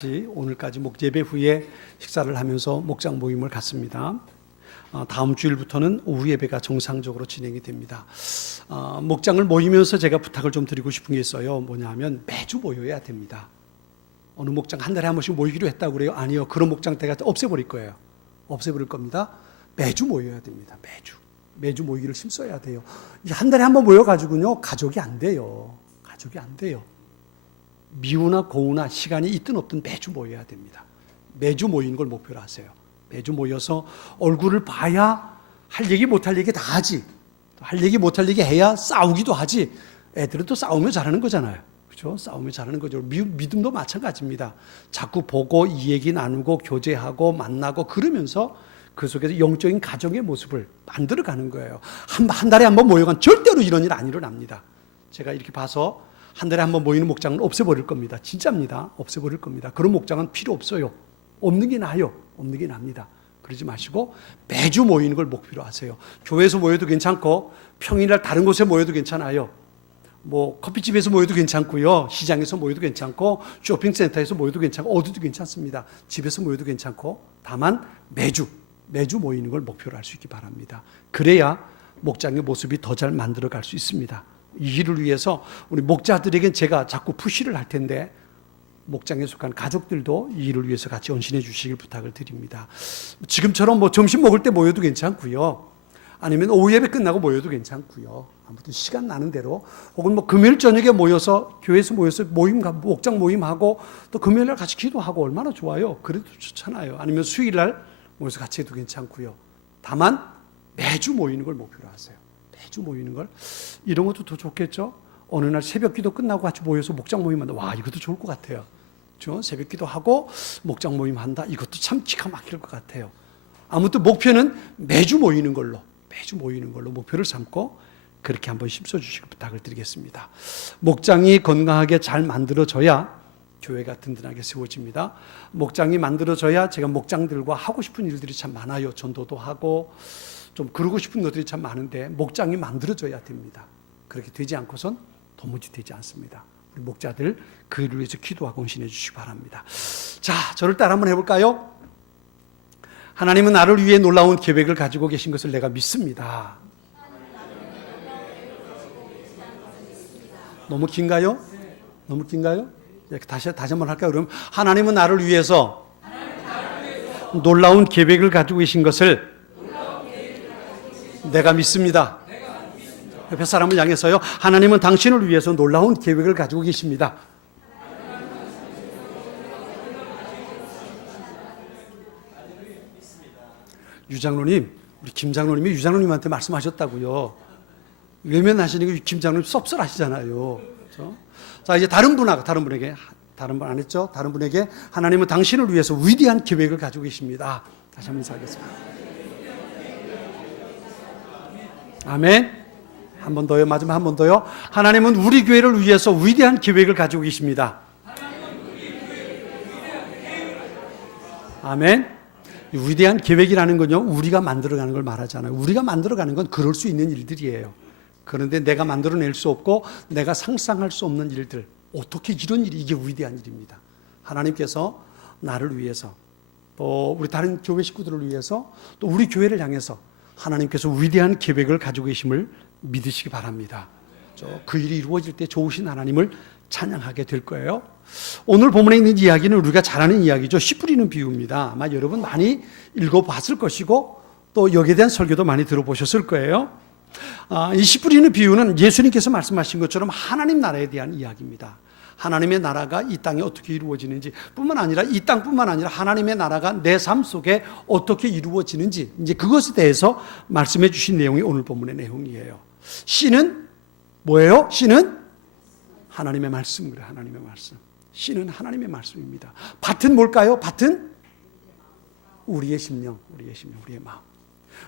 오늘까지 목예배 후에 식사를 하면서 목장 모임을 갖습니다. 다음 주일부터는 오후 예배가 정상적으로 진행이 됩니다. 목장을 모이면서 제가 부탁을 좀 드리고 싶은 게 있어요. 뭐냐 하면 매주 모여야 됩니다. 어느 목장 한 달에 한 번씩 모이기로 했다고 그래요? 아니요. 그런 목장 제가 없애버릴 거예요. 없애버릴 겁니다. 매주 모여야 됩니다. 매주 모이기를 힘써야 돼요. 한 달에 한 번 모여가지고요 가족이 안 돼요. 미우나 고우나 시간이 있든 없든 매주 모여야 됩니다. 매주 모이는 걸 목표로 하세요. 매주 모여서 얼굴을 봐야 할 얘기 못할 얘기 다 하지. 할 얘기 못할 얘기 해야 싸우기도 하지. 애들은 또 싸우며 잘하는 거잖아요. 그렇죠? 싸우며 잘하는 거죠. 믿음도 마찬가지입니다. 자꾸 보고 이 얘기 나누고 교제하고 만나고 그러면서 그 속에서 영적인 가정의 모습을 만들어가는 거예요. 한 달에 한 번 모여간 절대로 이런 일 안 일어납니다. 제가 이렇게 봐서 한 달에 한 번 모이는 목장은 없애버릴 겁니다. 진짜입니다. 없애버릴 겁니다. 그런 목장은 필요 없어요. 없는 게 나아요. 없는 게 납니다. 그러지 마시고 매주 모이는 걸 목표로 하세요. 교회에서 모여도 괜찮고 평일날 다른 곳에 모여도 괜찮아요. 커피집에서 모여도 괜찮고요. 시장에서 모여도 괜찮고 쇼핑센터에서 모여도 괜찮고 어디도 괜찮습니다. 집에서 모여도 괜찮고 다만 매주 모이는 걸 목표로 할 수 있기 바랍니다. 그래야 목장의 모습이 더 잘 만들어갈 수 있습니다. 이 일을 위해서 우리 목자들에겐 제가 자꾸 푸시를 할 텐데 목장에 속한 가족들도 이 일을 위해서 같이 헌신해 주시길 부탁을 드립니다. 지금처럼 점심 먹을 때 모여도 괜찮고요. 아니면 오후 예배 끝나고 모여도 괜찮고요. 아무튼 시간 나는 대로 혹은 금요일 저녁에 모여서 교회에서 모여서 목장 모임하고 또 금요일 날 같이 기도하고 얼마나 좋아요. 그래도 좋잖아요. 아니면 수요일 날 모여서 같이 해도 괜찮고요. 다만 매주 모이는 걸 목표로 하세요. 매주 모이는 걸. 이런 것도 더 좋겠죠? 어느 날 새벽 기도 끝나고 같이 모여서 목장 모임한다. 와, 이것도 좋을 것 같아요. 그렇죠? 새벽 기도 하고 목장 모임 한다. 이것도 참 기가 막힐 것 같아요. 아무튼 목표는 매주 모이는 걸로 목표를 삼고 그렇게 한번 힘써 주시길 부탁을 드리겠습니다. 목장이 건강하게 잘 만들어져야 교회가 든든하게 세워집니다. 목장이 만들어져야 제가 목장들과 하고 싶은 일들이 참 많아요. 전도도 하고 좀 그러고 싶은 것들이 참 많은데 목장이 만들어져야 됩니다. 그렇게 되지 않고선 도무지 되지 않습니다. 우리 목자들 그 일을 위해서 기도하고 헌신해 주시기 바랍니다. 자, 저를 따라 한번 해볼까요? 하나님은 나를 위해 놀라운 계획을 가지고 계신 것을 내가 믿습니다. 너무 긴가요? 다시 한번 할까요? 그럼 하나님은 나를 위해서 놀라운 계획을 가지고 계신 것을 내가 믿습니다. 옆에 사람을 향해서요. 하나님은 당신을 위해서 놀라운 계획을 가지고 계십니다. 유장로님, 우리 김장로님이 유장로님한테 말씀하셨다고요. 외면하시니까 김장로님 섭섭하시잖아요. 그렇죠? 자, 이제 다른 분 안 했죠? 다른 분에게 하나님은 당신을 위해서 위대한 계획을 가지고 계십니다. 다시 한번 인사하겠습니다. 아멘. 한 번 더요. 마지막 한 번 더요. 하나님은 우리 교회를 위해서 위대한 계획을 가지고 계십니다. 아멘. 위대한 계획이라는 건요, 우리가 만들어가는 걸 말하잖아요. 우리가 만들어가는 건 그럴 수 있는 일들이에요. 그런데 내가 만들어낼 수 없고 내가 상상할 수 없는 일들, 어떻게 이런 일이 이게 위대한 일입니다. 하나님께서 나를 위해서 또 우리 다른 교회 식구들을 위해서 또 우리 교회를 향해서 하나님께서 위대한 계획을 가지고 계심을 믿으시기 바랍니다. 그 일이 이루어질 때 좋으신 하나님을 찬양하게 될 거예요. 오늘 본문에 있는 이야기는 우리가 잘 아는 이야기죠. 씨 뿌리는 비유입니다. 아마 여러분 많이 읽어봤을 것이고 또 여기에 대한 설교도 많이 들어보셨을 거예요. 이 씨 뿌리는 비유는 예수님께서 말씀하신 것처럼 하나님 나라에 대한 이야기입니다. 하나님의 나라가 이 땅에 어떻게 이루어지는지 뿐만 아니라 이 땅뿐만 아니라 하나님의 나라가 내 삶 속에 어떻게 이루어지는지 이제 그것에 대해서 말씀해 주신 내용이 오늘 본문의 내용이에요. 씨는 뭐예요? 씨는 하나님의 말씀입니다. 하나님의 말씀. 씨는 하나님의 말씀입니다. 밭은 뭘까요? 밭은 우리의 심령, 우리의 마음.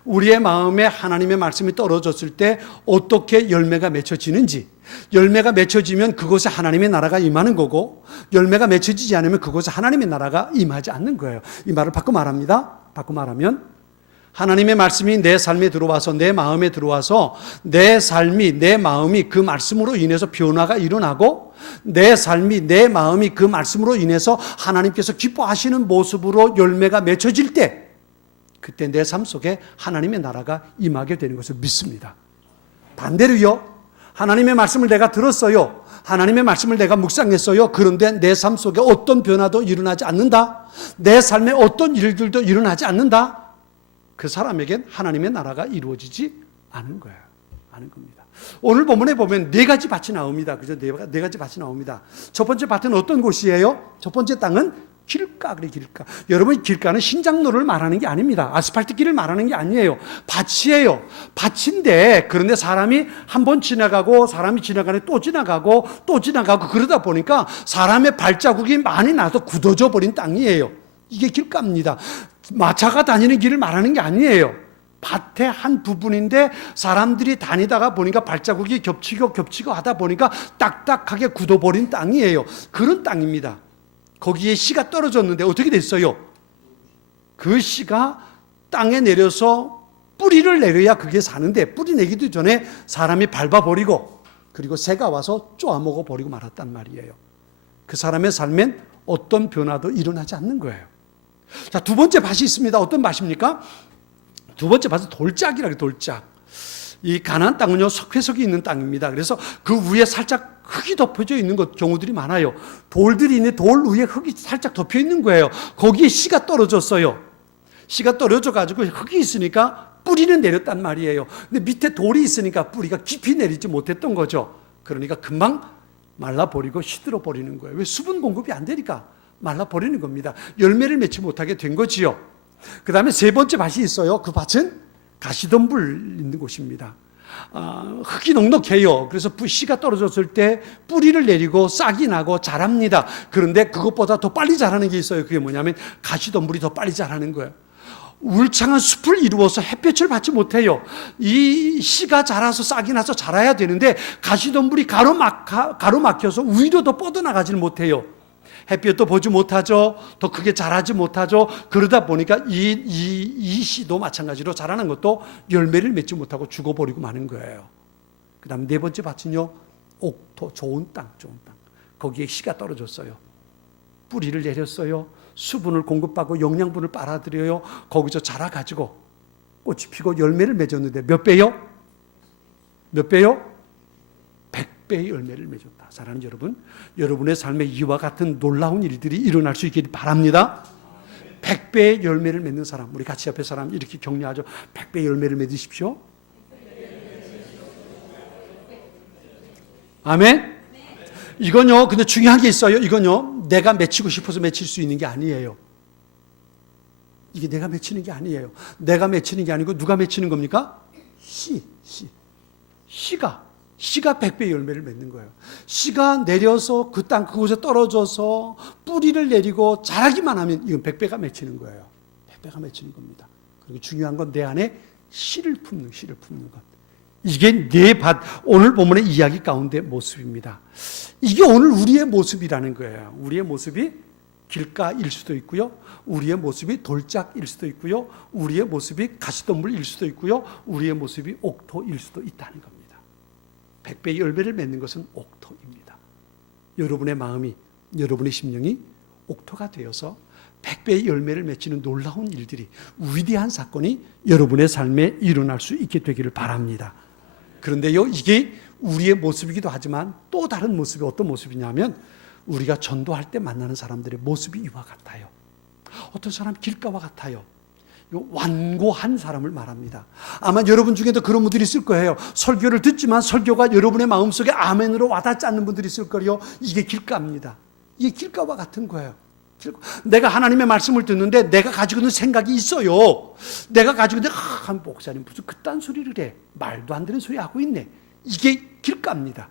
우리의 마음에 하나님의 말씀이 떨어졌을 때 어떻게 열매가 맺혀지는지, 열매가 맺혀지면 그곳에 하나님의 나라가 임하는 거고 열매가 맺혀지지 않으면 그곳에 하나님의 나라가 임하지 않는 거예요. 이 말을 바꿔 말하면 하나님의 말씀이 내 삶에 들어와서 내 마음에 들어와서 내 삶이 내 마음이 그 말씀으로 인해서 변화가 일어나고 내 삶이, 내 마음이 그 말씀으로 인해서 하나님께서 기뻐하시는 모습으로 열매가 맺혀질 때, 그때 내 삶 속에 하나님의 나라가 임하게 되는 것을 믿습니다. 반대로요, 하나님의 말씀을 내가 들었어요. 하나님의 말씀을 내가 묵상했어요. 그런데 내 삶 속에 어떤 변화도 일어나지 않는다. 내 삶에 어떤 일들도 일어나지 않는다. 그 사람에겐 하나님의 나라가 이루어지지 않은 거예요. 않은 겁니다. 오늘 본문에 보면 네 가지 밭이 나옵니다. 그죠? 네 가지 밭이 나옵니다. 첫 번째 밭은 어떤 곳이에요? 첫 번째 땅은 길가, 그래, 길가. 여러분, 길가는 신장로를 말하는 게 아닙니다. 아스팔트 길을 말하는 게 아니에요. 밭이에요. 밭인데, 그런데 사람이 한 번 지나가고, 사람이 지나가네 또 지나가고, 또 지나가고, 그러다 보니까 사람의 발자국이 많이 나서 굳어져 버린 땅이에요. 이게 길가입니다. 마차가 다니는 길을 말하는 게 아니에요. 밭의 한 부분인데 사람들이 다니다가 보니까 발자국이 겹치고 하다 보니까 딱딱하게 굳어버린 땅이에요. 그런 땅입니다. 거기에 씨가 떨어졌는데 어떻게 됐어요? 그 씨가 땅에 내려서 뿌리를 내려야 그게 사는데, 뿌리 내기도 전에 사람이 밟아버리고 그리고 새가 와서 쪼아먹어버리고 말았단 말이에요. 그 사람의 삶엔 어떤 변화도 일어나지 않는 거예요. 자, 두 번째 밭이 있습니다. 어떤 밭입니까? 두 번째 밭은 돌짝이라고 해요. 돌짝. 이 가나안 땅은요, 석회석이 있는 땅입니다. 그래서 그 위에 살짝 흙이 덮여져 있는 경우들이 많아요. 돌들이 있는데 돌 위에 흙이 살짝 덮여 있는 거예요. 거기에 씨가 떨어졌어요. 씨가 떨어져 가지고 흙이 있으니까 뿌리는 내렸단 말이에요. 근데 밑에 돌이 있으니까 뿌리가 깊이 내리지 못했던 거죠. 그러니까 금방 말라버리고 시들어 버리는 거예요. 왜? 수분 공급이 안 되니까 말라버리는 겁니다. 열매를 맺지 못하게 된 거지요. 그 다음에 세 번째 밭이 있어요. 그 밭은 가시덤불 있는 곳입니다. 흙이 넉넉해요. 그래서 씨가 떨어졌을 때 뿌리를 내리고 싹이 나고 자랍니다. 그런데 그것보다 더 빨리 자라는 게 있어요. 그게 뭐냐면 가시덤불이 더 빨리 자라는 거예요. 울창한 숲을 이루어서 햇볕을 받지 못해요. 이 씨가 자라서 싹이 나서 자라야 되는데 가시덤불이 가로막혀서 위로 더 뻗어나가지는 못해요. 햇볕도 보지 못하죠. 더 크게 자라지 못하죠. 그러다 보니까 이 씨도 마찬가지로 자라는 것도 열매를 맺지 못하고 죽어버리고 마는 거예요. 그 다음 네 번째 밭은요, 옥토, 좋은 땅. 거기에 씨가 떨어졌어요. 뿌리를 내렸어요. 수분을 공급하고 영양분을 빨아들여요. 거기서 자라가지고 꽃이 피고 열매를 맺었는데 몇 배요? 몇 배요? 100배의 열매를 맺었다. 사랑하는 여러분, 여러분의 삶에 이와 같은 놀라운 일들이 일어날 수 있기를 바랍니다. 100배의 열매를 맺는 사람, 우리 같이 옆에 사람 이렇게 격려하죠. 100배의 열매를 맺으십시오. 아멘. 이건요, 근데 중요한 게 있어요. 이건요, 내가 맺히고 싶어서 맺힐 수 있는 게 아니에요. 이게 내가 맺히는 게 아니에요. 내가 맺히는 게 아니고 누가 맺히는 겁니까? 씨가 100배의 열매를 맺는 거예요. 씨가 내려서 그 땅 그곳에 떨어져서 뿌리를 내리고 자라기만 하면 이건 100배가 맺히는 거예요. 100배가 맺히는 겁니다. 그리고 중요한 건 내 안에 씨를 품는 것. 이게 내 밭, 오늘 본문의 이야기 가운데 모습입니다. 이게 오늘 우리의 모습이라는 거예요. 우리의 모습이 길가일 수도 있고요. 우리의 모습이 돌짝일 수도 있고요. 우리의 모습이 가시덤불일 수도 있고요. 우리의 모습이 옥토일 수도 있다는 겁니다. 100배의 열매를 맺는 것은 옥토입니다. 여러분의 마음이, 여러분의 심령이 옥토가 되어서 100배의 열매를 맺히는 놀라운 일들이, 위대한 사건이 여러분의 삶에 일어날 수 있게 되기를 바랍니다. 그런데요, 이게 우리의 모습이기도 하지만 또 다른 모습이 어떤 모습이냐면, 우리가 전도할 때 만나는 사람들의 모습이 이와 같아요. 어떤 사람 길가와 같아요. 완고한 사람을 말합니다. 아마 여러분 중에도 그런 분들이 있을 거예요. 설교를 듣지만 설교가 여러분의 마음속에 아멘으로 와닿지 않는 분들이 있을 거예요. 이게 길가입니다. 이게 길가와 같은 거예요. 내가 하나님의 말씀을 듣는데 내가 가지고 있는 생각이 있어요. 내가 가지고 있는 목사님 무슨 그딴 소리를 해. 말도 안 되는 소리 하고 있네. 이게 길가입니다.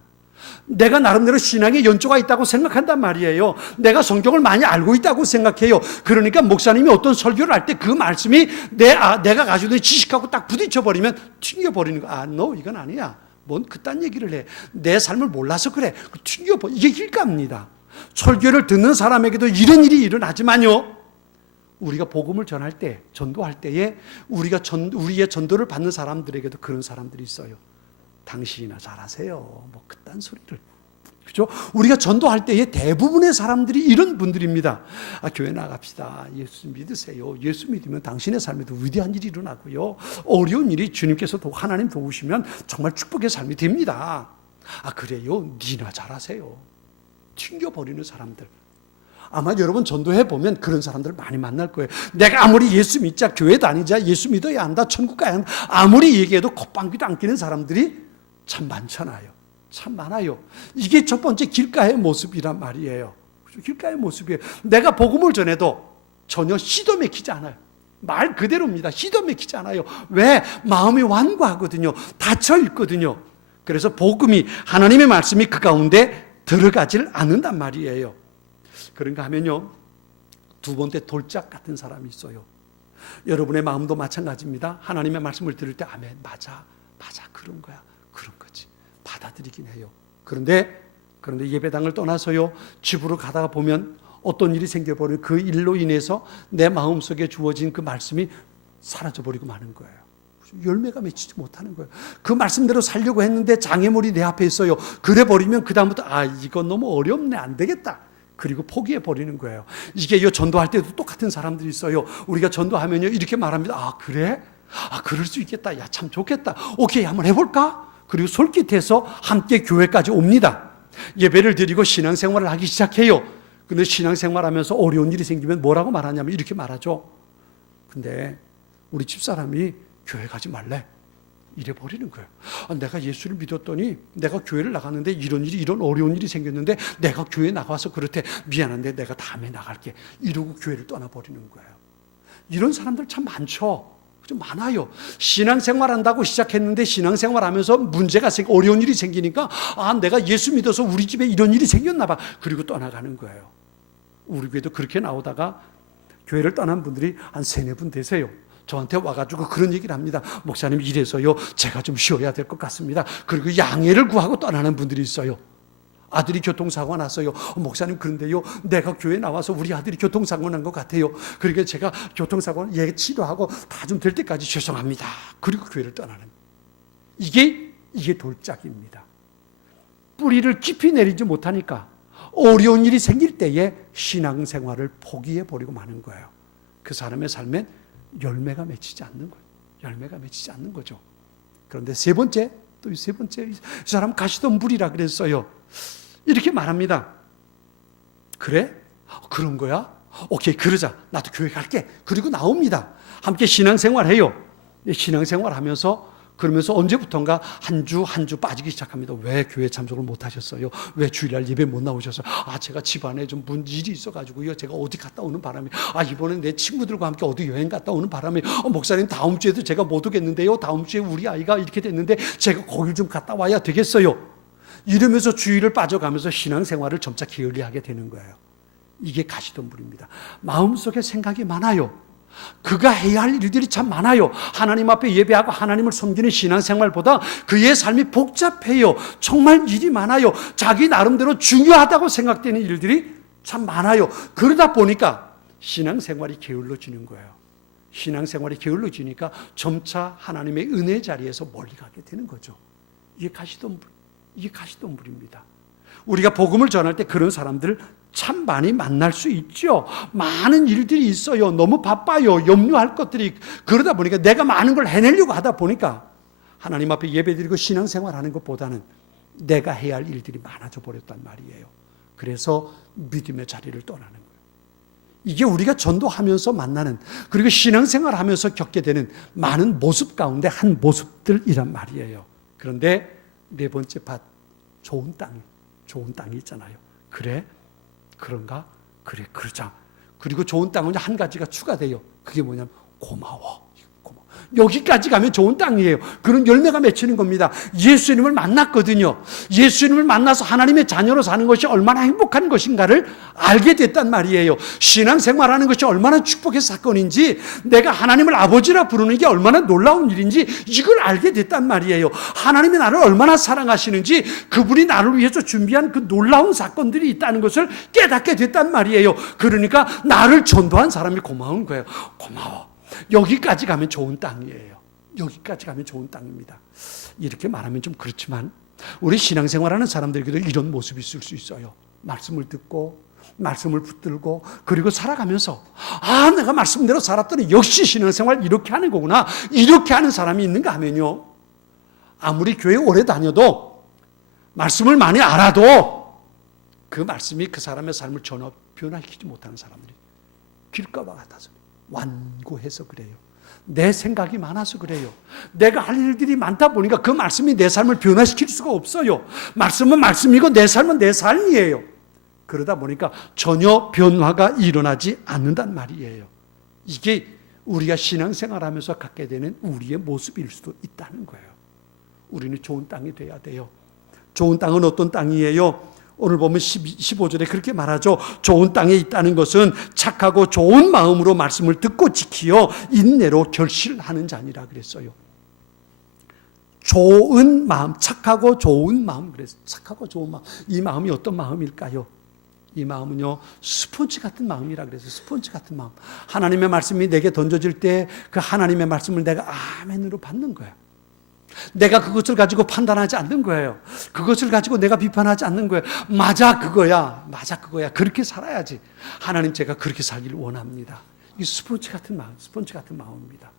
내가 나름대로 신앙에 연조가 있다고 생각한단 말이에요. 내가 성경을 많이 알고 있다고 생각해요. 그러니까 목사님이 어떤 설교를 할 때 그 말씀이 내가 가지고 있는 지식하고 딱 부딪혀버리면 튕겨버리는 거야. 너 이건 아니야. 뭔 그딴 얘기를 해. 내 삶을 몰라서 그래. 튕겨버려. 이게 길가입니다. 설교를 듣는 사람에게도 이런 일이 일어나지만요, 우리가 복음을 전할 때, 전도할 때에 우리의 전도를 받는 사람들에게도 그런 사람들이 있어요. 당신이나 잘하세요. 뭐 그딴 소리를. 그죠? 우리가 전도할 때의 대부분의 사람들이 이런 분들입니다. 교회 나갑시다. 예수 믿으세요. 예수 믿으면 당신의 삶에도 위대한 일이 일어나고요. 어려운 일이 주님께서 하나님 도우시면 정말 축복의 삶이 됩니다. 그래요? 니나 잘하세요. 튕겨버리는 사람들. 아마 여러분 전도해 보면 그런 사람들 많이 만날 거예요. 내가 아무리 예수 믿자, 교회 다니자, 예수 믿어야 한다, 천국 가야 한다, 아무리 얘기해도 콧방귀도 안 끼는 사람들이 참 많잖아요. 참 많아요. 이게 첫 번째 길가의 모습이란 말이에요. 길가의 모습이에요. 내가 복음을 전해도 전혀 시도 막히지 않아요. 말 그대로입니다. 시도 막히지 않아요. 왜? 마음이 완고하거든요. 닫혀 있거든요. 그래서 복음이, 하나님의 말씀이 그 가운데 들어가질 않는단 말이에요. 그런가 하면요, 두 번째 돌짝 같은 사람이 있어요. 여러분의 마음도 마찬가지입니다. 하나님의 말씀을 들을 때 아멘, 맞아 그런 거야, 그런 거지, 받아들이긴 해요. 그런데 예배당을 떠나서요, 집으로 가다가 보면 어떤 일이 생겨버리면 그 일로 인해서 내 마음속에 주어진 그 말씀이 사라져버리고 마는 거예요. 열매가 맺히지 못하는 거예요. 그 말씀대로 살려고 했는데 장애물이 내 앞에 있어요. 그래 버리면 그 다음부터 이건 너무 어렵네, 안 되겠다, 그리고 포기해 버리는 거예요. 이게 전도할 때도 똑같은 사람들이 있어요. 우리가 전도하면요, 이렇게 말합니다. 그래? 그럴 수 있겠다. 야, 참 좋겠다. 오케이, 한번 해볼까? 그리고 솔깃해서 함께 교회까지 옵니다. 예배를 드리고 신앙생활을 하기 시작해요. 근데 신앙생활하면서 어려운 일이 생기면 뭐라고 말하냐면 이렇게 말하죠. 근데 우리 집사람이 교회 가지 말래, 이래 버리는 거예요. 내가 예수를 믿었더니 내가 교회를 나갔는데 이런 어려운 일이 생겼는데 내가 교회 나가서 그렇대, 미안한데 내가 다음에 나갈게, 이러고 교회를 떠나버리는 거예요. 이런 사람들 참 많죠. 좀 많아요. 신앙생활 한다고 시작했는데 신앙생활 하면서 문제가 어려운 일이 생기니까 내가 예수 믿어서 우리 집에 이런 일이 생겼나 봐, 그리고 떠나가는 거예요. 우리 교회도 그렇게 나오다가 교회를 떠난 분들이 한 3-4분 되세요. 저한테 와가지고 그런 얘기를 합니다. 목사님, 이래서요 제가 좀 쉬어야 될 것 같습니다. 그리고 양해를 구하고 떠나는 분들이 있어요. 아들이 교통사고가 났어요. 목사님, 그런데요 내가 교회 나와서 우리 아들이 교통사고 난 것 같아요. 그러니까 제가 교통사고 치료하고 다 좀 될 때까지 죄송합니다. 그리고 교회를 떠나는, 이게 돌짝입니다. 뿌리를 깊이 내리지 못하니까 어려운 일이 생길 때에 신앙생활을 포기해버리고 마는 거예요. 그 사람의 삶엔 열매가 맺히지 않는 거예요. 열매가 맺히지 않는 거죠. 그런데 세 번째, 이 사람 가시던 물이라 그랬어요. 이렇게 말합니다. 그래? 그런 거야? 오케이, 그러자. 나도 교회 갈게. 그리고 나옵니다. 함께 신앙생활해요. 신앙생활 하면서, 그러면서 언제부턴가 한 주 빠지기 시작합니다. 왜 교회 참석을 못 하셨어요? 왜 주일날 예배 못 나오셨어요? 제가 집안에 좀 일이 있어가지고요, 제가 어디 갔다 오는 바람에, 이번에 내 친구들과 함께 어디 여행 갔다 오는 바람에, 목사님 다음 주에도 제가 못 오겠는데요, 다음 주에 우리 아이가 이렇게 됐는데 제가 거길 좀 갔다 와야 되겠어요. 이러면서 주일을 빠져가면서 신앙생활을 점차 게을리하게 되는 거예요. 이게 가시덤불입니다. 마음속에 생각이 많아요. 그가 해야 할 일들이 참 많아요. 하나님 앞에 예배하고 하나님을 섬기는 신앙생활보다 그의 삶이 복잡해요. 정말 일이 많아요. 자기 나름대로 중요하다고 생각되는 일들이 참 많아요. 그러다 보니까 신앙생활이 게을러지는 거예요. 신앙생활이 게을러지니까 점차 하나님의 은혜 자리에서 멀리 가게 되는 거죠. 이게 가시덤불입니다. 우리가 복음을 전할 때 그런 사람들 참 많이 만날 수 있죠. 많은 일들이 있어요. 너무 바빠요. 염려할 것들이. 그러다 보니까 내가 많은 걸 해내려고 하다 보니까 하나님 앞에 예배드리고 신앙생활하는 것보다는 내가 해야 할 일들이 많아져 버렸단 말이에요. 그래서 믿음의 자리를 떠나는 거예요. 이게 우리가 전도하면서 만나는, 그리고 신앙생활하면서 겪게 되는 많은 모습 가운데 한 모습들이란 말이에요. 그런데 네 번째 밭, 좋은 땅이 있잖아요. 그래? 그런가? 그래, 그러자. 그리고 좋은 땅은 한 가지가 추가돼요. 그게 뭐냐면 고마워. 여기까지 가면 좋은 땅이에요. 그런 열매가 맺히는 겁니다. 예수님을 만났거든요. 예수님을 만나서 하나님의 자녀로 사는 것이 얼마나 행복한 것인가를 알게 됐단 말이에요. 신앙생활하는 것이 얼마나 축복의 사건인지, 내가 하나님을 아버지라 부르는 게 얼마나 놀라운 일인지 이걸 알게 됐단 말이에요. 하나님이 나를 얼마나 사랑하시는지, 그분이 나를 위해서 준비한 그 놀라운 사건들이 있다는 것을 깨닫게 됐단 말이에요. 그러니까 나를 전도한 사람이 고마운 거예요. 고마워. 여기까지 가면 좋은 땅이에요. 여기까지 가면 좋은 땅입니다. 이렇게 말하면 좀 그렇지만 우리 신앙생활하는 사람들에게도 이런 모습이 있을 수 있어요. 말씀을 듣고 말씀을 붙들고 그리고 살아가면서 내가 말씀대로 살았더니 역시 신앙생활 이렇게 하는 거구나, 이렇게 하는 사람이 있는가 하면요, 아무리 교회 오래 다녀도 말씀을 많이 알아도 그 말씀이 그 사람의 삶을 전혀 변화시키지 못하는 사람들이 길가와 같아서 완고해서 그래요. 내 생각이 많아서 그래요. 내가 할 일들이 많다 보니까 그 말씀이 내 삶을 변화시킬 수가 없어요. 말씀은 말씀이고 내 삶은 내 삶이에요. 그러다 보니까 전혀 변화가 일어나지 않는단 말이에요. 이게 우리가 신앙생활하면서 갖게 되는 우리의 모습일 수도 있다는 거예요. 우리는 좋은 땅이 돼야 돼요. 좋은 땅은 어떤 땅이에요? 오늘 보면 15절에 그렇게 말하죠. 좋은 땅에 있다는 것은 착하고 좋은 마음으로 말씀을 듣고 지키어 인내로 결실하는 자니라 그랬어요. 좋은 마음, 착하고 좋은 마음 그랬어요. 착하고 좋은 마음. 이 마음이 어떤 마음일까요? 이 마음은요, 스펀지 같은 마음이라 그랬어요. 스펀지 같은 마음. 하나님의 말씀이 내게 던져질 때 그 하나님의 말씀을 내가 아멘으로 받는 거예요. 내가 그것을 가지고 판단하지 않는 거예요. 그것을 가지고 내가 비판하지 않는 거예요. 맞아 그거야, 맞아 그거야. 그렇게 살아야지. 하나님, 제가 그렇게 살기를 원합니다. 이 스펀지 같은 마음, 스펀지 같은 마음입니다.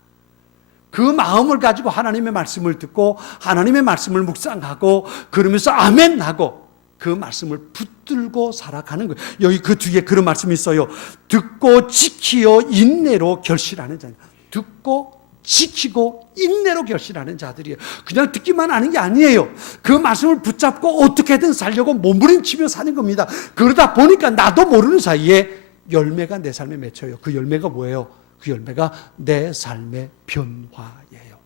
그 마음을 가지고 하나님의 말씀을 듣고 하나님의 말씀을 묵상하고 그러면서 아멘 하고 그 말씀을 붙들고 살아가는 거예요. 여기 그 뒤에 그런 말씀이 있어요. 듣고 지키어 인내로 결실하는 자예요. 듣고 지키고 인내로 결실하는 자들이에요. 그냥 듣기만 하는 게 아니에요. 그 말씀을 붙잡고 어떻게든 살려고 몸부림치며 사는 겁니다. 그러다 보니까 나도 모르는 사이에 열매가 내 삶에 맺혀요. 그 열매가 뭐예요? 그 열매가 내 삶의 변화예요.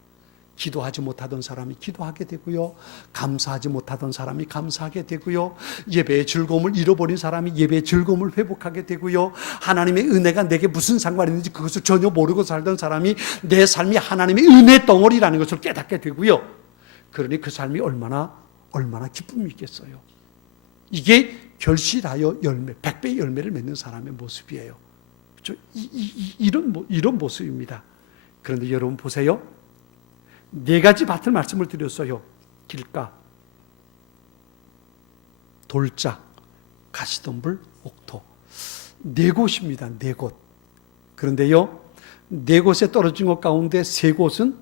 기도하지 못하던 사람이 기도하게 되고요. 감사하지 못하던 사람이 감사하게 되고요. 예배의 즐거움을 잃어버린 사람이 예배의 즐거움을 회복하게 되고요. 하나님의 은혜가 내게 무슨 상관이 있는지 그것을 전혀 모르고 살던 사람이 내 삶이 하나님의 은혜 덩어리라는 것을 깨닫게 되고요. 그러니 그 삶이 얼마나 기쁨이 있겠어요. 이게 결실하여 열매, 100배의 열매를 맺는 사람의 모습이에요. 그렇죠? 이런 모습입니다. 그런데 여러분 보세요. 4가지 밭을 말씀을 드렸어요. 길가, 돌짝, 가시덤불, 옥토. 4곳입니다. 4곳. 그런데요, 4곳에 떨어진 것 가운데 3곳은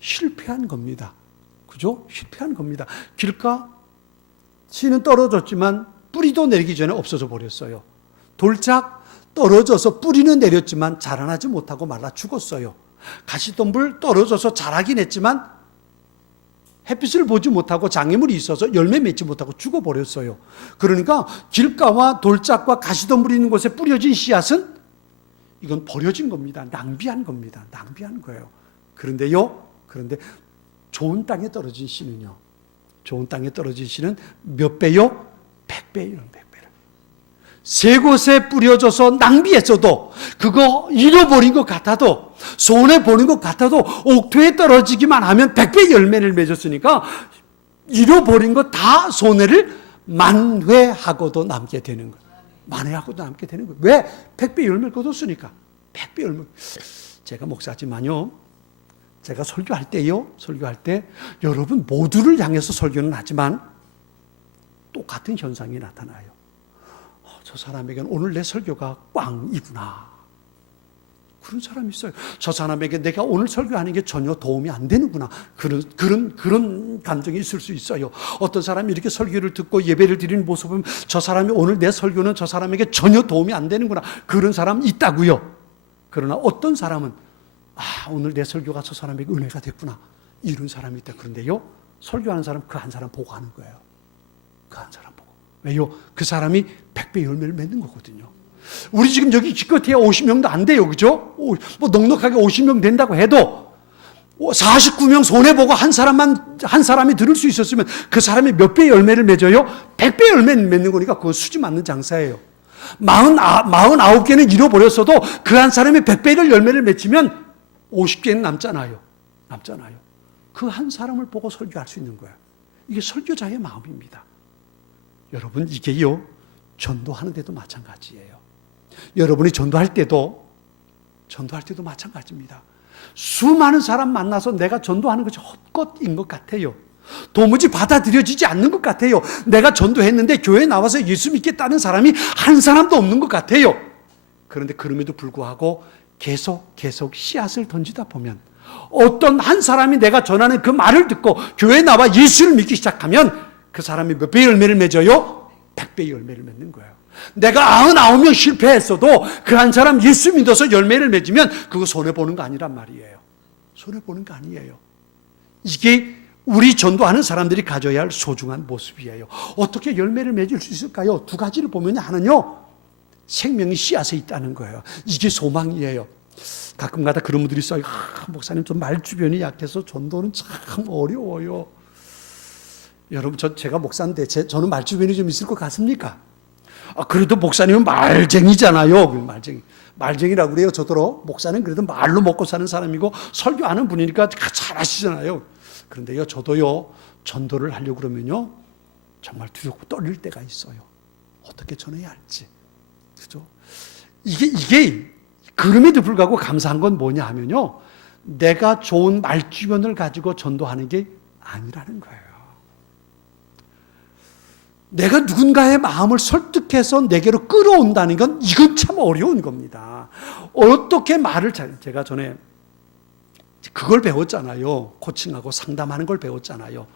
실패한 겁니다. 그죠? 실패한 겁니다. 길가, 씨는 떨어졌지만 뿌리도 내리기 전에 없어져 버렸어요. 돌짝, 떨어져서 뿌리는 내렸지만 자라나지 못하고 말라 죽었어요. 가시덤불 떨어져서 자라긴 했지만 햇빛을 보지 못하고 장애물이 있어서 열매 맺지 못하고 죽어버렸어요. 그러니까 길가와 돌짝과 가시덤불이 있는 곳에 뿌려진 씨앗은 이건 버려진 겁니다. 낭비한 겁니다. 낭비한 거예요. 그런데 좋은 땅에 떨어진 씨는요, 좋은 땅에 떨어진 씨는 몇 배요? 100배예요. 100배를. 3곳에 뿌려져서 낭비했어도, 그거 잃어버린 것 같아도, 손해보는 것 같아도 옥토에 떨어지기만 하면 100배 열매를 맺었으니까 잃어버린 거 다 손해를 만회하고도 남게 되는 거예요. 만회하고도 남게 되는 거예요. 왜? 100배 열매를 거뒀으니까. 100배 열매. 제가 목사지만요, 제가 설교할 때 여러분 모두를 향해서 설교는 하지만 똑같은 현상이 나타나요. 저 사람에게는 오늘 내 설교가 꽝이구나. 그런 사람이 있어요. 저 사람에게 내가 오늘 설교하는 게 전혀 도움이 안 되는구나. 그런 감정이 있을 수 있어요. 어떤 사람이 이렇게 설교를 듣고 예배를 드리는 모습을 보면 저 사람이 오늘 내 설교는 저 사람에게 전혀 도움이 안 되는구나. 그런 사람 있다고요. 그러나 어떤 사람은 오늘 내 설교가 저 사람에게 은혜가 됐구나. 이런 사람이 있다. 그런데요, 설교하는 사람 그 한 사람 보고 하는 거예요. 그 한 사람 보고. 왜요? 그 사람이 100배 열매를 맺는 거거든요. 우리 지금 여기 기껏해야 50명도 안 돼요. 그죠? 뭐 넉넉하게 50명 된다고 해도 49명 손해보고 한 사람이 들을 수 있었으면 그 사람이 몇 배 열매를 맺어요? 100배 열매를 맺는 거니까 그건 수지 맞는 장사예요. 49개는 잃어버렸어도 그 한 사람이 100배를 열매를 맺히면 50개는 남잖아요. 그 한 사람을 보고 설교할 수 있는 거예요. 이게 설교자의 마음입니다. 여러분, 이게요, 전도하는 데도 마찬가지예요. 여러분이 전도할 때도 마찬가지입니다. 수많은 사람 만나서 내가 전도하는 것이 헛것인 것 같아요. 도무지 받아들여지지 않는 것 같아요. 내가 전도했는데 교회에 나와서 예수 믿겠다는 사람이 한 사람도 없는 것 같아요. 그런데 그럼에도 불구하고 계속 씨앗을 던지다 보면 어떤 한 사람이 내가 전하는 그 말을 듣고 교회에 나와 예수를 믿기 시작하면 그 사람이 몇 배의 열매를 맺어요? 100배의 열매를 맺는 거예요. 내가 99명 실패했어도 그 한 사람 예수 믿어서 열매를 맺으면 그거 손해보는 거 아니란 말이에요. 손해보는 거 아니에요. 이게 우리 전도하는 사람들이 가져야 할 소중한 모습이에요. 어떻게 열매를 맺을 수 있을까요? 두 가지를 보면 하나는요, 생명이 씨앗에 있다는 거예요. 이게 소망이에요. 가끔가다 그런 분들이 있어요. 목사님 좀 말주변이 약해서 전도는 참 어려워요. 여러분, 제가 목사인데 저는 말주변이 좀 있을 것 같습니까? 그래도 목사님은 말쟁이잖아요. 말쟁이라고 그래요. 저더러 목사는 그래도 말로 먹고 사는 사람이고 설교하는 분이니까 잘 아시잖아요. 그런데요, 저도요, 전도를 하려고 그러면요, 정말 두렵고 떨릴 때가 있어요. 어떻게 전해야 할지. 그죠? 이게 그럼에도 불구하고 감사한 건 뭐냐 하면요, 내가 좋은 말주변을 가지고 전도하는 게 아니라는 거예요. 내가 누군가의 마음을 설득해서 내게로 끌어온다는 건 이건 참 어려운 겁니다. 어떻게 말을 제가 전에 그걸 배웠잖아요. 코칭하고 상담하는 걸 배웠잖아요.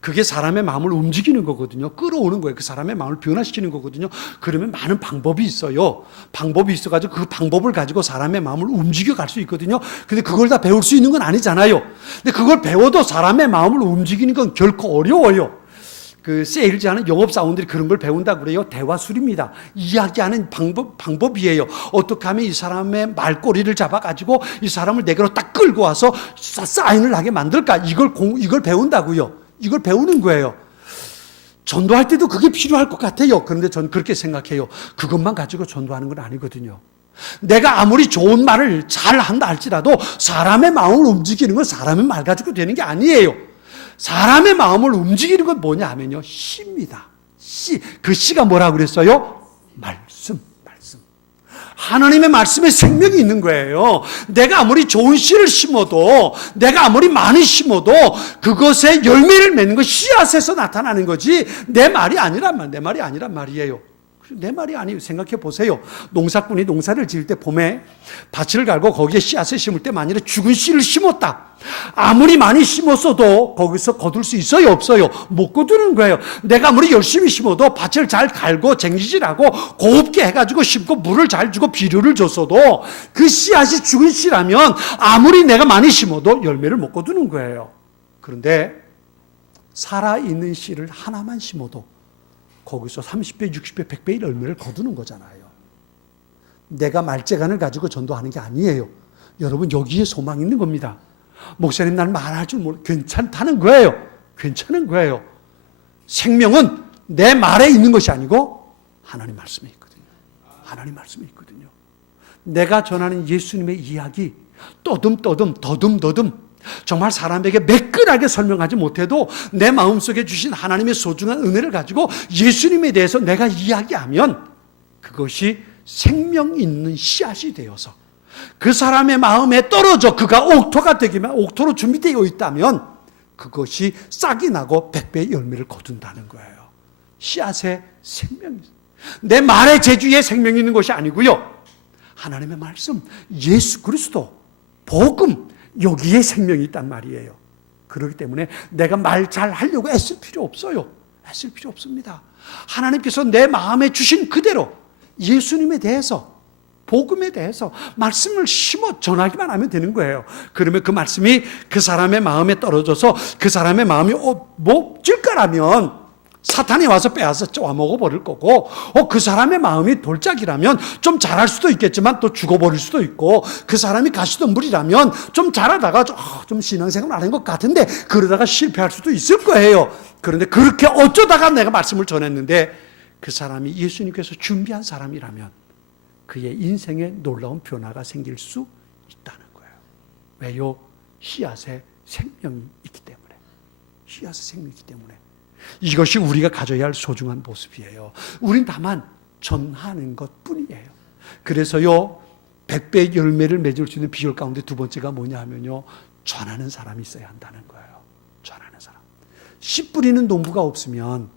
그게 사람의 마음을 움직이는 거거든요. 끌어오는 거예요. 그 사람의 마음을 변화시키는 거거든요. 그러면 많은 방법이 있어요. 방법이 있어가지고 그 방법을 가지고 사람의 마음을 움직여갈 수 있거든요. 근데 그걸 다 배울 수 있는 건 아니잖아요. 근데 그걸 배워도 사람의 마음을 움직이는 건 결코 어려워요. 그 세일즈 하는 영업사원들이 그런 걸 배운다고 그래요. 대화술입니다. 이야기하는 방법이에요. 어떻게 하면 이 사람의 말꼬리를 잡아가지고 이 사람을 내게로 딱 끌고 와서 사인을 하게 만들까? 이걸 배운다고요. 이걸 배우는 거예요. 전도할 때도 그게 필요할 것 같아요. 그런데 저는 그렇게 생각해요. 그것만 가지고 전도하는 건 아니거든요. 내가 아무리 좋은 말을 잘 한다 할지라도 사람의 마음을 움직이는 건 사람의 말 가지고 되는 게 아니에요. 사람의 마음을 움직이는 건 뭐냐 하면요, 씨입니다. 씨. 그 씨가 뭐라고 그랬어요? 말씀. 하나님의 말씀에 생명이 있는 거예요. 내가 아무리 좋은 씨를 심어도, 내가 아무리 많이 심어도 그것에 열매를 맺는 건 씨앗에서 나타나는 거지 내 말이 아니란 말이에요. 내 말이 아니에요. 생각해 보세요. 농사꾼이 농사를 지을 때 봄에 밭을 갈고 거기에 씨앗을 심을 때 만일에 죽은 씨를 심었다. 아무리 많이 심었어도 거기서 거둘 수 있어요? 없어요? 못 거두는 거예요. 내가 아무리 열심히 심어도 밭을 잘 갈고 쟁기질하고 곱게 해가지고 심고 물을 잘 주고 비료를 줬어도 그 씨앗이 죽은 씨라면 아무리 내가 많이 심어도 열매를 못 거두는 거예요. 그런데 살아있는 씨를 하나만 심어도 거기서 30배, 60배, 100배의 열매를 거두는 거잖아요. 내가 말재간을 가지고 전도하는 게 아니에요. 여러분, 여기에 소망이 있는 겁니다. 목사님, 난 말할 줄 모르. 괜찮다는 거예요. 괜찮은 거예요. 생명은 내 말에 있는 것이 아니고 하나님 말씀에 있거든요. 하나님 말씀에 있거든요. 내가 전하는 예수님의 이야기 더듬 정말 사람에게 매끈하게 설명하지 못해도 내 마음속에 주신 하나님의 소중한 은혜를 가지고 예수님에 대해서 내가 이야기하면 그것이 생명 있는 씨앗이 되어서 그 사람의 마음에 떨어져 그가 옥토로 준비되어 있다면 그것이 싹이 나고 100배의 열매를 거둔다는 거예요. 씨앗에 생명이 있어요. 내 말의 재주에 생명이 있는 것이 아니고요. 하나님의 말씀, 예수 그리스도, 복음, 여기에 생명이 있단 말이에요. 그렇기 때문에 내가 말 잘 하려고 애쓸 필요 없어요. 애쓸 필요 없습니다. 하나님께서 내 마음에 주신 그대로 예수님에 대해서, 복음에 대해서 말씀을 심어 전하기만 하면 되는 거예요. 그러면 그 말씀이 그 사람의 마음에 떨어져서 그 사람의 마음이 찔 거라면 사탄이 와서 빼앗아 쪼아먹어 버릴 거고, 그 사람의 마음이 돌짝이라면 좀 잘할 수도 있겠지만 또 죽어버릴 수도 있고, 그 사람이 가시덤불이라면 좀 잘하다가 좀 신앙생활 안 한 것 같은데 그러다가 실패할 수도 있을 거예요. 그런데 그렇게 어쩌다가 내가 말씀을 전했는데 그 사람이 예수님께서 준비한 사람이라면 그의 인생에 놀라운 변화가 생길 수 있다는 거예요. 왜요? 씨앗에 생명이 있기 때문에. 씨앗에 생명이 있기 때문에. 이것이 우리가 가져야 할 소중한 모습이에요. 우린 다만 전하는 것뿐이에요. 그래서요, 100배의 열매를 맺을 수 있는 비결 가운데 두 번째가 뭐냐 하면요, 전하는 사람이 있어야 한다는 거예요. 전하는 사람. 씨 뿌리는 농부가 없으면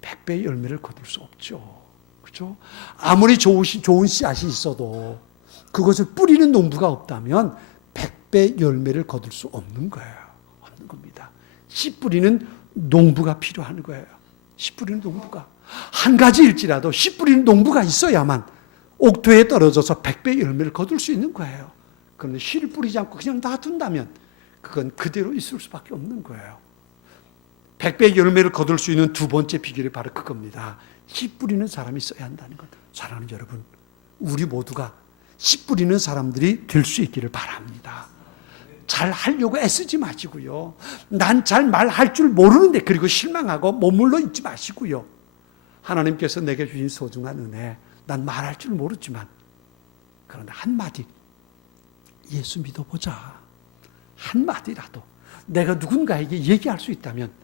100배의 열매를 거둘 수 없죠. 그렇죠? 아무리 좋은 씨앗이 있어도 그것을 뿌리는 농부가 없다면 100배 열매를 거둘 수 없는 거예요. 없는 겁니다. 씨 뿌리는 농부가 필요한 거예요. 씨 뿌리는 농부가. 한 가지일지라도 씨 뿌리는 농부가 있어야만 옥토에 떨어져서 100배 열매를 거둘 수 있는 거예요. 그런데 씨를 뿌리지 않고 그냥 놔둔다면 그건 그대로 있을 수밖에 없는 거예요. 100배 열매를 거둘 수 있는 두 번째 비결이 바로 그겁니다. 씨 뿌리는 사람이 있어야 한다는 것. 사랑하는 여러분, 우리 모두가 씨 뿌리는 사람들이 될 수 있기를 바랍니다. 잘 하려고 애쓰지 마시고요. 난 잘 말할 줄 모르는데 그리고 실망하고 머물러 있지 마시고요. 하나님께서 내게 주신 소중한 은혜, 난 말할 줄 모르지만 그런데 한마디 예수 믿어보자. 한마디라도 내가 누군가에게 얘기할 수 있다면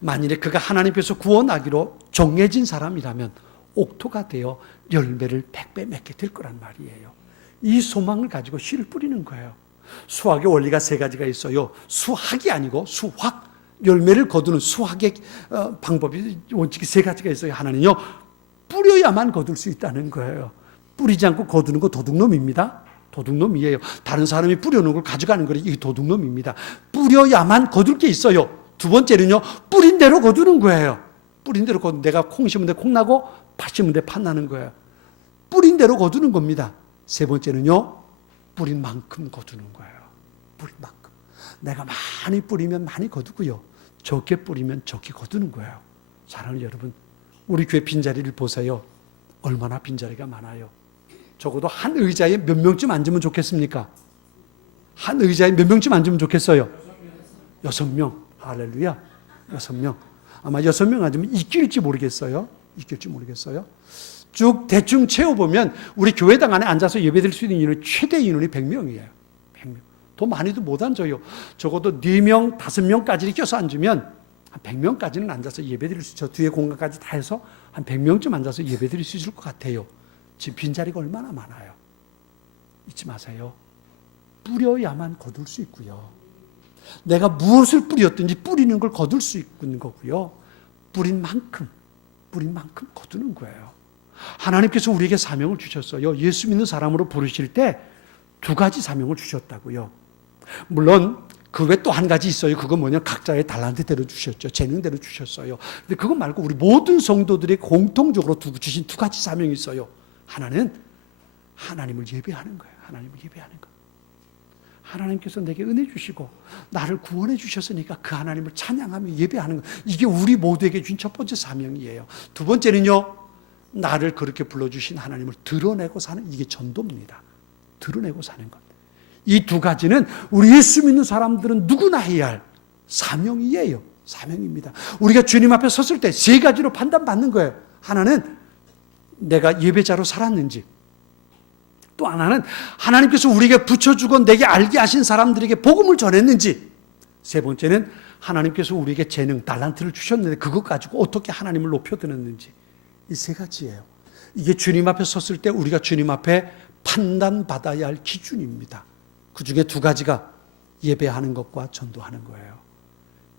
만일에 그가 하나님께서 구원하기로 정해진 사람이라면 옥토가 되어 열매를 100배 맺게 될 거란 말이에요. 이 소망을 가지고 씨를 뿌리는 거예요. 수학의 원리가 세 가지가 있어요. 수학이 아니고 수확, 열매를 거두는 수학의 방법이 원칙이 세 가지가 있어요. 하나는요, 뿌려야만 거둘 수 있다는 거예요. 뿌리지 않고 거두는 거 도둑놈입니다. 도둑놈이에요. 다른 사람이 뿌려놓은 걸 가져가는 거예요. 이게 도둑놈입니다. 뿌려야만 거둘 게 있어요. 두 번째는요, 뿌린 대로 거두는 거예요. 뿌린 대로 거두는, 내가 콩 심은 데 콩 나고 팥 심은 데 팥 나는 거예요. 뿌린 대로 거두는 겁니다. 세 번째는요, 뿌린 만큼 거두는 거예요. 뿌린 만큼. 내가 많이 뿌리면 많이 거두고요, 적게 뿌리면 적게 거두는 거예요. 사랑하는 여러분, 우리 교회 빈자리를 보세요. 얼마나 빈자리가 많아요. 적어도 한 의자에 몇 명쯤 앉으면 좋겠습니까? 한 의자에 몇 명쯤 앉으면 좋겠어요? 6명. 할렐루야. 6명. 아마 6명 앉으면 이길지 모르겠어요. 이길지 모르겠어요. 쭉 대충 채워보면 우리 교회당 안에 앉아서 예배드릴 수 있는 인원이 최대 인원이 100명이에요. 100명. 더 많이도 못 앉아요. 적어도 4명, 5명까지 껴서 앉으면 한 100명까지는 앉아서 예배드릴 수 있죠. 뒤에 공간까지 다 해서 한 100명쯤 앉아서 예배드릴 수 있을 것 같아요. 지금 빈자리가 얼마나 많아요. 잊지 마세요. 뿌려야만 거둘 수 있고요. 내가 무엇을 뿌렸든지 뿌리는 걸 거둘 수 있는 거고요. 뿌린 만큼 거두는 거예요. 하나님께서 우리에게 사명을 주셨어요. 예수 믿는 사람으로 부르실 때 2가지 사명을 주셨다고요. 물론 그 외 또 한 가지 있어요. 그건 뭐냐, 각자의 달란트대로 주셨죠. 재능대로 주셨어요. 근데 그거 말고 우리 모든 성도들이 공통적으로 주신 2가지 사명이 있어요. 하나는 하나님을 예배하는 거예요. 하나님을 예배하는 거. 하나님께서 내게 은혜 주시고 나를 구원해 주셨으니까 그 하나님을 찬양하며 예배하는 것, 이게 우리 모두에게 준 첫 번째 사명이에요. 두 번째는요, 나를 그렇게 불러주신 하나님을 드러내고 사는, 이게 전도입니다. 드러내고 사는 것. 이 2가지는 우리 예수 믿는 사람들은 누구나 해야 할 사명이에요. 사명입니다. 우리가 주님 앞에 섰을 때 3가지로 판단받는 거예요. 하나는 내가 예배자로 살았는지, 또 하나는 하나님께서 우리에게 붙여주고 내게 알게 하신 사람들에게 복음을 전했는지, 세 번째는 하나님께서 우리에게 재능, 달란트를 주셨는데 그것 가지고 어떻게 하나님을 높여드렸는지. 이 3가지예요. 이게 주님 앞에 섰을 때 우리가 주님 앞에 판단받아야 할 기준입니다. 그 중에 2가지가 예배하는 것과 전도하는 거예요.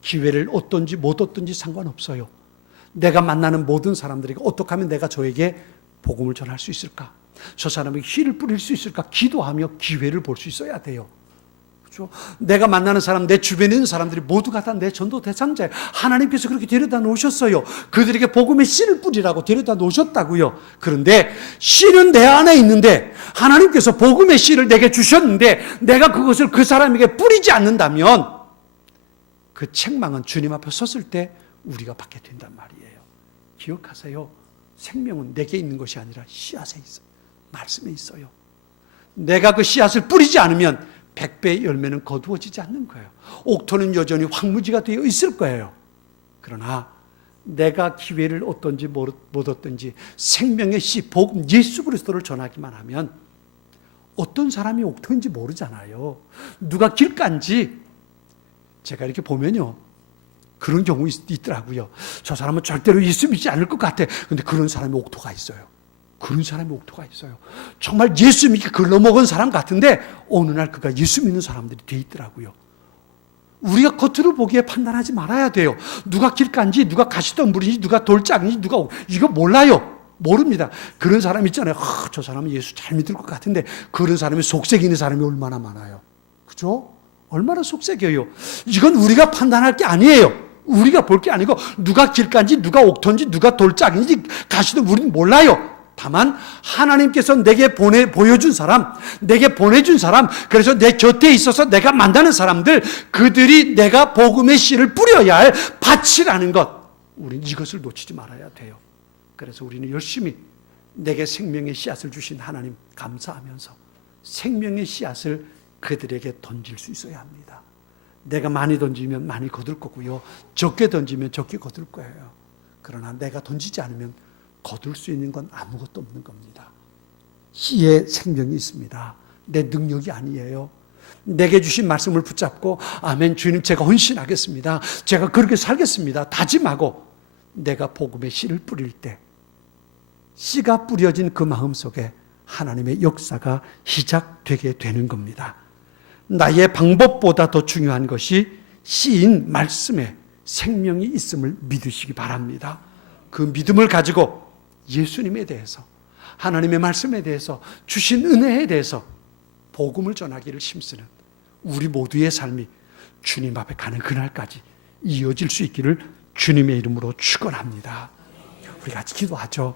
기회를 얻든지 못 얻든지 상관없어요. 내가 만나는 모든 사람들에게 어떻게 하면 내가 저에게 복음을 전할 수 있을까? 저 사람에게 씨를 뿌릴 수 있을까? 기도하며 기회를 볼 수 있어야 돼요. 그렇죠? 내가 만나는 사람, 내 주변에 있는 사람들이 모두가 다 내 전도 대상자예요. 하나님께서 그렇게 데려다 놓으셨어요. 그들에게 복음의 씨를 뿌리라고 데려다 놓으셨다고요. 그런데 씨는 내 안에 있는데 하나님께서 복음의 씨를 내게 주셨는데 내가 그것을 그 사람에게 뿌리지 않는다면 그 책망은 주님 앞에 섰을 때 우리가 받게 된단 말이에요. 기억하세요. 생명은 내게 있는 것이 아니라 씨앗에 있어요. 말씀에 있어요. 내가 그 씨앗을 뿌리지 않으면 100배의 열매는 거두어지지 않는 거예요. 옥토는 여전히 황무지가 되어 있을 거예요. 그러나 내가 기회를 얻든지 못 얻든지 생명의 씨, 복음, 예수 그리스도를 전하기만 하면 어떤 사람이 옥토인지 모르잖아요. 누가 길가인지 제가 이렇게 보면요, 그런 경우 있더라고요. 저 사람은 절대로 예수 믿지 않을 것 같아. 근데 그런 사람이 옥토가 있어요. 그런 사람이 옥토가 있어요. 정말 예수 믿게 글러먹은 사람 같은데 어느 날 그가 예수 믿는 사람들이 돼 있더라고요. 우리가 겉으로 보기에 판단하지 말아야 돼요. 누가 길가인지, 누가 가시덤불인지, 누가 돌짝인지, 이거 몰라요. 모릅니다. 그런 사람 있잖아요. 저 사람은 예수 잘 믿을 것 같은데, 그런 사람이 속색 있는 사람이 얼마나 많아요. 그죠? 얼마나 속색이에요. 이건 우리가 판단할 게 아니에요. 우리가 볼 게 아니고, 누가 길가인지, 누가 옥토인지, 누가 돌짝인지, 가시덤불 우리는 몰라요. 다만 하나님께서 내게 보여준 사람, 내게 보내준 사람, 그래서 내 곁에 있어서 내가 만나는 사람들, 그들이 내가 복음의 씨를 뿌려야 할 밭이라는 것, 우리는 이것을 놓치지 말아야 돼요. 그래서 우리는 열심히 내게 생명의 씨앗을 주신 하나님 감사하면서 생명의 씨앗을 그들에게 던질 수 있어야 합니다. 내가 많이 던지면 많이 거둘 거고요, 적게 던지면 적게 거둘 거예요. 그러나 내가 던지지 않으면 거둘 수 있는 건 아무것도 없는 겁니다. 씨에 생명이 있습니다. 내 능력이 아니에요. 내게 주신 말씀을 붙잡고 아멘 주님 제가 헌신하겠습니다. 제가 그렇게 살겠습니다. 다짐하고 내가 복음의 씨를 뿌릴 때 씨가 뿌려진 그 마음속에 하나님의 역사가 시작되게 되는 겁니다. 나의 방법보다 더 중요한 것이 씨인 말씀에 생명이 있음을 믿으시기 바랍니다. 그 믿음을 가지고 예수님에 대해서, 하나님의 말씀에 대해서, 주신 은혜에 대해서 복음을 전하기를 힘쓰는 우리 모두의 삶이 주님 앞에 가는 그날까지 이어질 수 있기를 주님의 이름으로 축원합니다. 우리 같이 기도하죠.